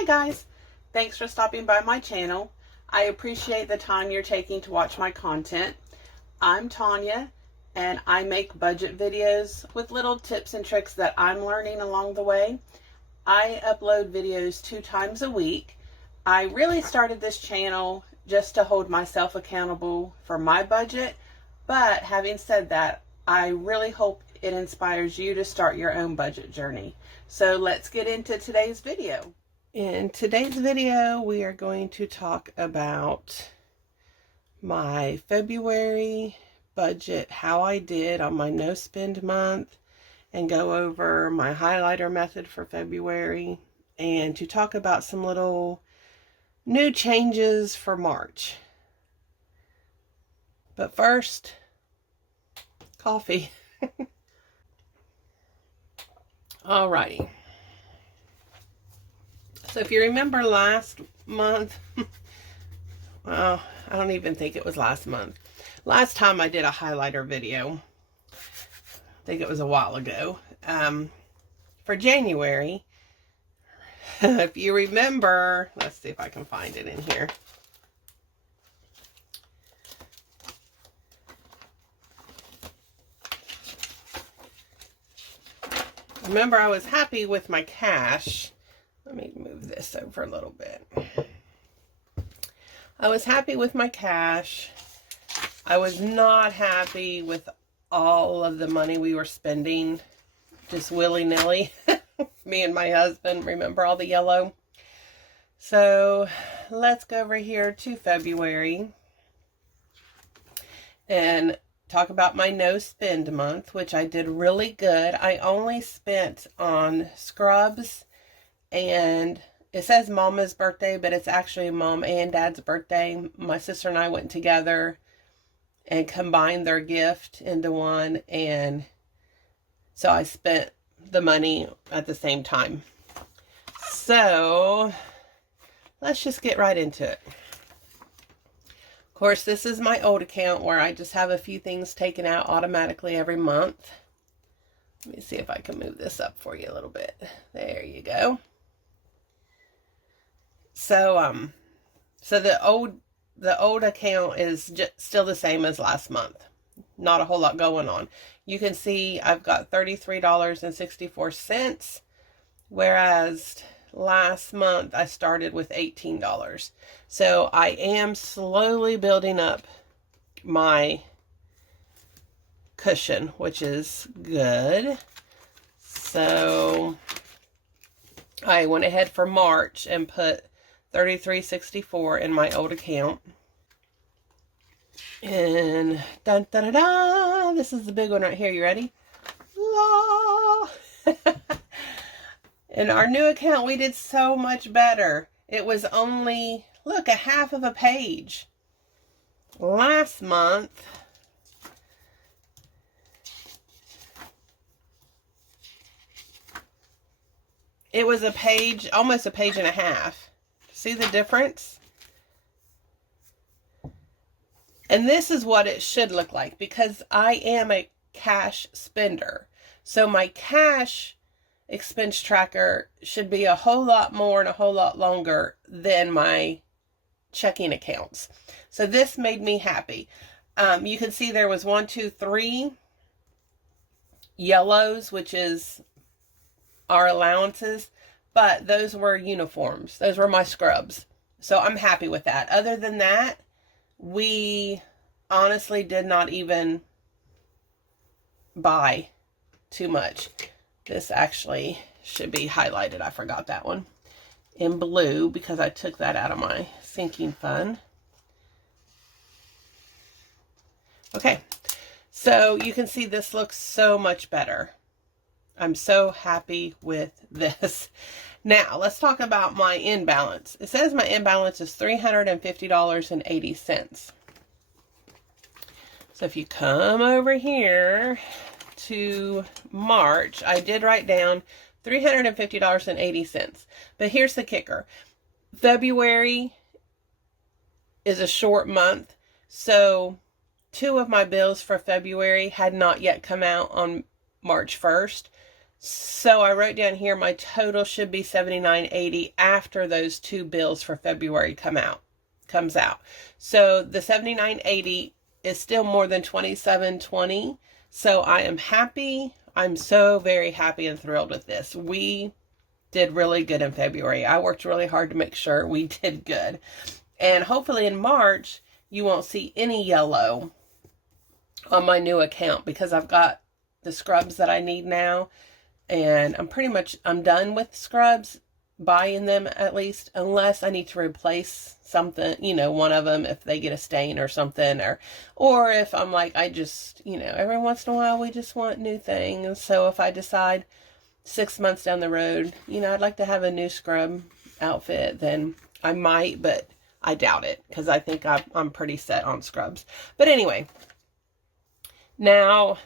Hi guys, thanks for stopping by my channel. I appreciate the time you're taking to watch my content. I'm Tanya and I make budget videos with little tips and tricks that I'm learning along the way. I upload videos 2 times a week. I really started this channel just to hold myself accountable for my budget, but having said that, I really hope it inspires you to start your own budget journey. So let's get into today's video. In today's video, we are going to talk about my February budget, how I did on my no spend month, and go over my highlighter method for February, and to talk about some little new changes for March. But first, coffee. Alrighty. So if you remember last month, well, I don't even think it was last month. Last time I did a highlighter video, I think it was a while ago, for January. If you remember, let's see if I can find it in here. Remember, I was happy with my cash. Let me move this over a little bit. I was happy with my cash. I was not happy with all of the money we were spending just willy-nilly. Me and my husband, remember all the yellow? So let's go over here to February and talk about my no spend month, which I did really good. I only spent on scrubs, and it says Mama's birthday, but it's actually Mom and Dad's birthday. My sister and I went together and combined their gift into one, and so I spent the money at the same time. So let's just get right into it. Of course, this is my old account where I just have a few things taken out automatically every month. Let me see if I can move this up for you a little bit. There you go. So the old account is still the same as last month. Not a whole lot going on. You can see I've got $33.64, whereas last month I started with $18. So I am slowly building up my cushion, which is good. So I went ahead for March and put $33.64 in my old account. And dun, dun, dun, dun, this is the big one right here. You ready? La! In our new account, we did so much better. It was only, look, a half of a page. Last month, it was a page, almost a page and a half. See the difference? And this is what it should look like, because I am a cash spender. So my cash expense tracker should be a whole lot more and a whole lot longer than my checking accounts. So this made me happy. You can see there was 1, 2, 3 yellows, which is our allowances, but those were uniforms. Those were my scrubs. So I'm happy with that. Other than that, we honestly did not even buy too much. This actually should be highlighted. I forgot that one in blue because I took that out of my sinking fund. Okay, so you can see this looks so much better. I'm so happy with this. Now, let's talk about my imbalance. It says my imbalance is $350.80. So if you come over here to March, I did write down $350.80. But here's the kicker. February is a short month, so 2 of my bills for February had not yet come out on March 1st. So I wrote down here my total should be $79.80 after those 2 bills for February comes out. So the $79.80 is still more than $27.20. So I am happy. I'm so very happy and thrilled with this. We did really good in February. I worked really hard to make sure we did good. And hopefully in March, you won't see any yellow on my new account because I've got the scrubs that I need now. And I'm done with scrubs, buying them at least, unless I need to replace something, one of them if they get a stain or something, or if I'm like, I just, every once in a while we just want new things. So if I decide 6 months down the road, I'd like to have a new scrub outfit, then I might, but I doubt it because I think I'm pretty set on scrubs. But anyway, now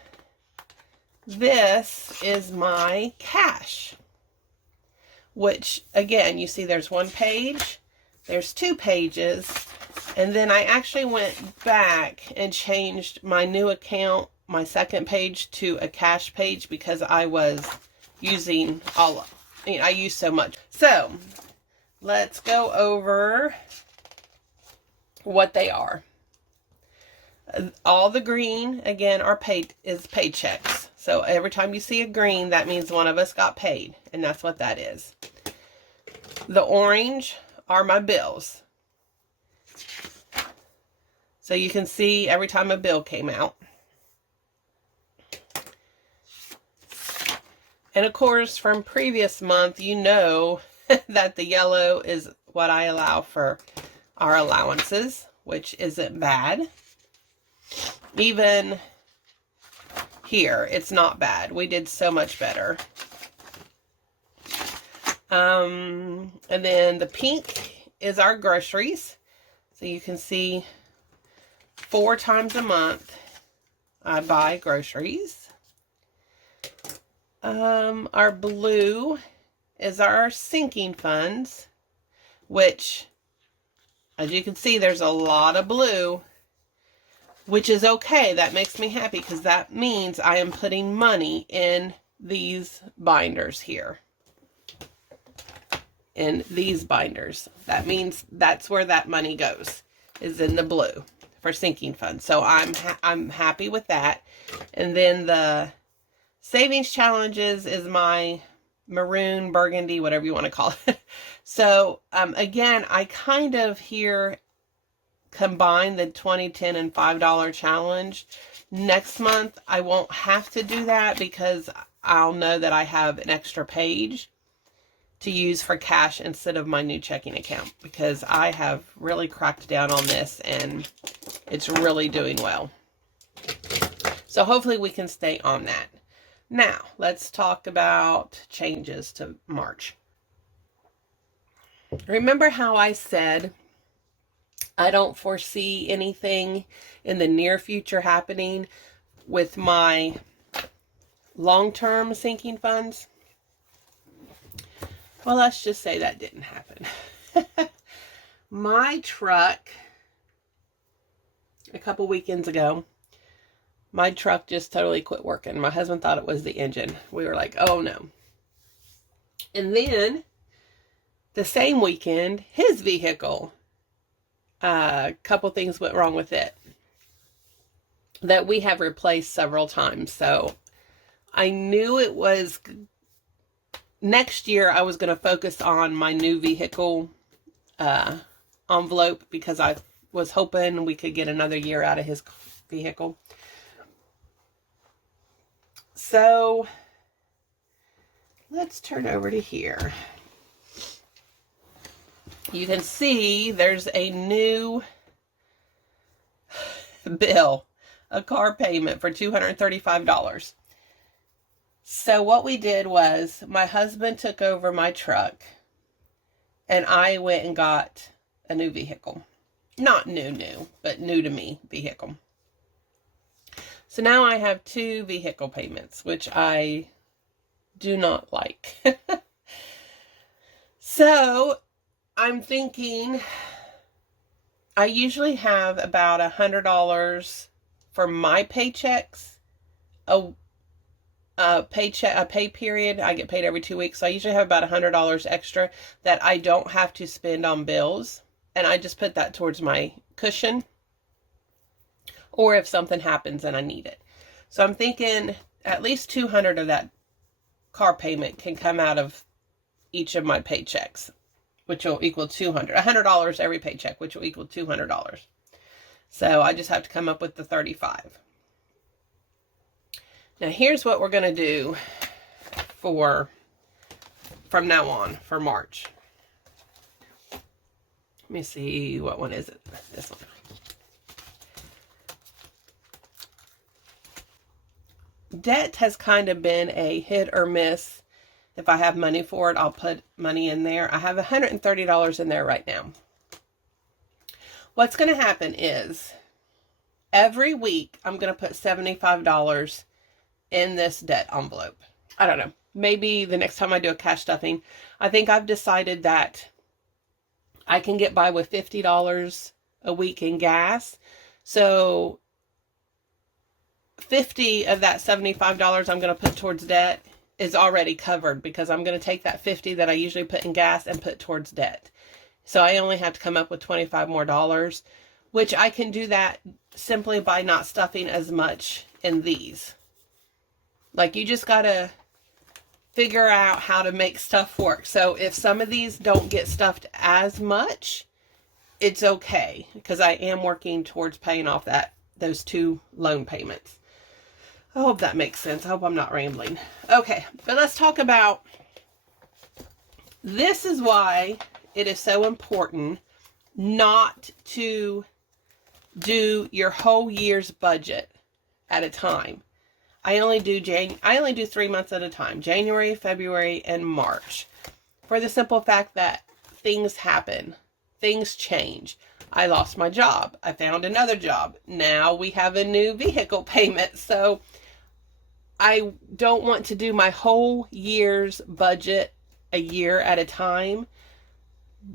this is my cash, which again, you see there's 1 page, there's 2 pages, and then I actually went back and changed my new account, my second page, to a cash page because I was using I use so much. So let's go over what they are. All the green, again, is paychecks. So every time you see a green, that means one of us got paid. And that's what that is. The orange are my bills. So you can see every time a bill came out. And of course, from previous month, that the yellow is what I allow for our allowances, which isn't bad. Even here, it's not bad. We did so much better. And then the pink is our groceries. So you can see 4 times a month I buy groceries. Our blue is our sinking funds, which, as you can see, there's a lot of blue, which is okay. That makes me happy because that means I am putting money in these binders here. In these binders. That means that's where that money goes, is in the blue for sinking funds. So I'm happy with that. And then the savings challenges is my maroon, burgundy, whatever you want to call it. So again, I kind of here combine the 20, 10, and $5 challenge. Next month, I won't have to do that because I'll know that I have an extra page to use for cash instead of my new checking account, because I have really cracked down on this and it's really doing well. So hopefully we can stay on that. Now, let's talk about changes to March. Remember how I said I don't foresee anything in the near future happening with my long-term sinking funds? Well, let's just say that didn't happen. My truck, a couple weekends ago, my truck just totally quit working. My husband thought it was the engine. We were like, oh no. And then the same weekend, his vehicle, a couple things went wrong with it that we have replaced several times. So I knew it was next year I was going to focus on my new vehicle envelope because I was hoping we could get another year out of his vehicle. So let's turn over to here. You can see there's a new bill, a car payment for $235. So what we did was my husband took over my truck and I went and got a new vehicle. Not new, but new to me vehicle. So now I have 2 vehicle payments, which I do not like. So I'm thinking I usually have about $100 for my paychecks pay period. I get paid every 2 weeks. So I usually have about $100 extra that I don't have to spend on bills. And I just put that towards my cushion, or if something happens and I need it. So I'm thinking at least 200 of that car payment can come out of each of my paychecks, which will equal $100 every paycheck, which will equal $200. So I just have to come up with the 35. Now here's what we're going to do from now on for March. Let me see, what one is it? This one. Debt has kind of been a hit or miss. If I have money for it, I'll put money in there. I have $130 in there right now. What's going to happen is every week I'm going to put $75 in this debt envelope. I don't know. Maybe the next time I do a cash stuffing, I think I've decided that I can get by with $50 a week in gas. So 50 of that $75 I'm going to put towards debt is already covered, because I'm going to take that 50 that I usually put in gas and put towards debt. So I only have to come up with $25 more, which I can do that simply by not stuffing as much in these. Like, you just got to figure out how to make stuff work. So if some of these don't get stuffed as much, it's okay, because I am working towards paying off those 2 loan payments. I hope that makes sense. I hope I'm not rambling. Okay, but let's talk about, this is why it is so important not to do your whole year's budget at a time. I only do 3 months at a time, January, February, and March, for the simple fact that things happen, things change. I lost my job. I found another job. Now we have a new vehicle payment. So I don't want to do my whole year's budget a year at a time,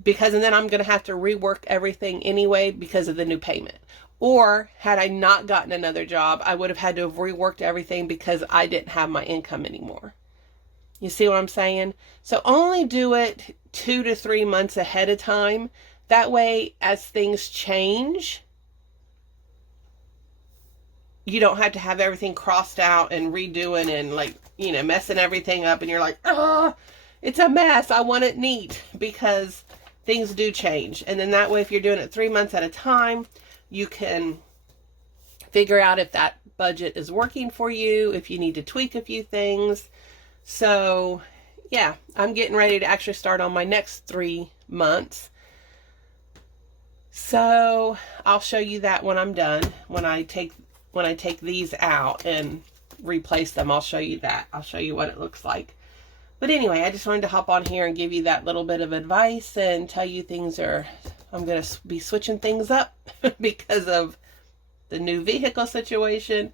because and then I'm going to have to rework everything anyway because of the new payment. Or had I not gotten another job, I would have had to have reworked everything because I didn't have my income anymore. You see what I'm saying? So only do it 2 to 3 months ahead of time. That way, as things change, you don't have to have everything crossed out and redoing and, like, you know, messing everything up. And you're like, oh, it's a mess. I want it neat, because things do change. And then that way, if you're doing it 3 months at a time, you can figure out if that budget is working for you, if you need to tweak a few things. So yeah, I'm getting ready to actually start on my next 3 months. So I'll show you that when I'm done. When I take these out and replace them, I'll show you that. I'll show you what it looks like. But anyway, I just wanted to hop on here and give you that little bit of advice and tell you I'm going to be switching things up because of the new vehicle situation.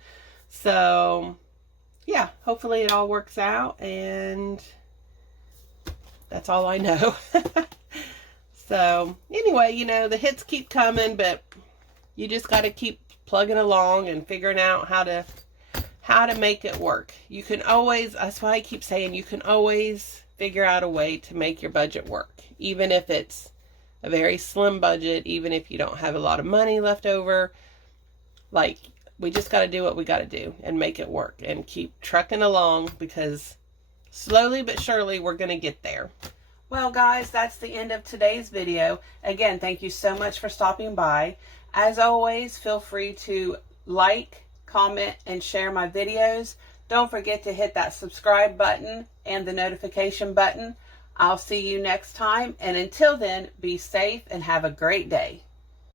So yeah, hopefully it all works out, and that's all I know. So anyway, you know, the hits keep coming, but you just got to keep plugging along and figuring out how to make it work. You can always, that's why I keep saying, you can always figure out a way to make your budget work, even if it's a very slim budget, even if you don't have a lot of money left over. Like, we just got to do what we got to do and make it work and keep trucking along, because slowly but surely we're going to get there. Well, guys, that's the end of today's video. Again, thank you so much for stopping by. As always, feel free to like, comment, and share my videos. Don't forget to hit that subscribe button and the notification button. I'll see you next time, and until then, be safe and have a great day.